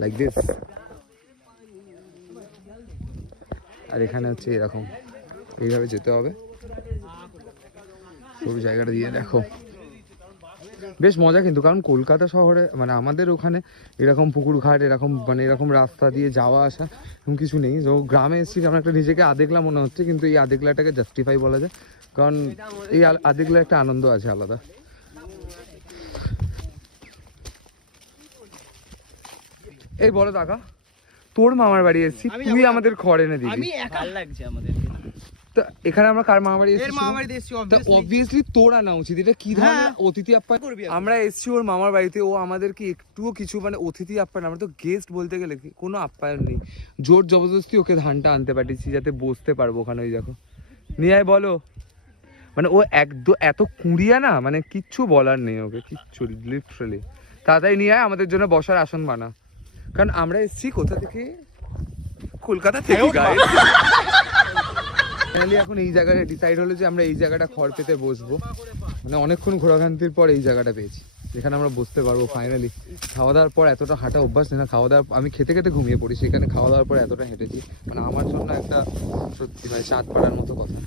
Like this. আর এখানে হচ্ছে এরকম এইভাবে যেতে হবে, পুরো জায়গাটা দিয়ে দেখো। বেশ মজা কিন্তু, কারণ কলকাতা শহরে মানে আমাদের ওখানে এরকম পুকুর ঘাট এরকম মানে এরকম রাস্তা দিয়ে যাওয়া আসা এরকম কিছু নেই। তো গ্রামে এসেছি আমরা একটা নিজেকে আদেগলা মনে হচ্ছে, কিন্তু এই আদেগলাটাকে জাস্টিফাই বলা যায়, কারণ এই আদেগলার একটা আনন্দ আছে আলাদা। এই বলো টাকা, তোর মামার বাড়ি এসেছি, তুই আমাদের খড় এনে দিবি। ভালো লাগছে আমাদের। তো এখানে আমরা কার মামার বাড়ি এসেছি? অবভিয়াসলি তোর আনা উচিত। এটা কি ধরনের অতিথি আপ্যায়ন? আমরা এসেছি ওর মামার বাড়িতে, ও আমাদেরকে একটুও কিছু মানে অতিথি আপ্যায়ন, আমরা তো গেস্ট বলতে গেলে কোনো আপ্যায়ন নেই। জোর জবরদস্তি ওকে ধানটা আনতে পাঠিয়েছি যাতে বসতে পারবো ওখানে। ওই দেখো নিয়ে আয় বলো, মানে ও এত কুঁড়িয়া না, মানে কিচ্ছু বলার নেই ওকে, কিচ্ছু লিটারালি। তাড়াতাড়ি নিয়ে আয়, আমাদের জন্য বসার আসন বানা, কারণ আমরা এসেছি কোথা থেকে? কলকাতা থেকে। ফাইনালি এখন এই জায়গাটা ডিসাইড হলো যে আমরা এই জায়গাটা খড় পেতে বসবো, মানে অনেকক্ষণ ঘোরাঘান্তির পর এই জায়গাটা পেয়েছি যেখানে আমরা বসতে পারবো ফাইনালি। খাওয়া দাওয়ার পর এতটা হাঁটা অভ্যাস নেই না, খাওয়া দাওয়ার আমি খেতে খেতে ঘুমিয়ে পড়ি, সেখানে খাওয়া দাওয়ার পর এতটা হেঁটেছি, মানে আমার জন্য একটা সত্যি মানে চাঁদ পাড়ার মতো কথা।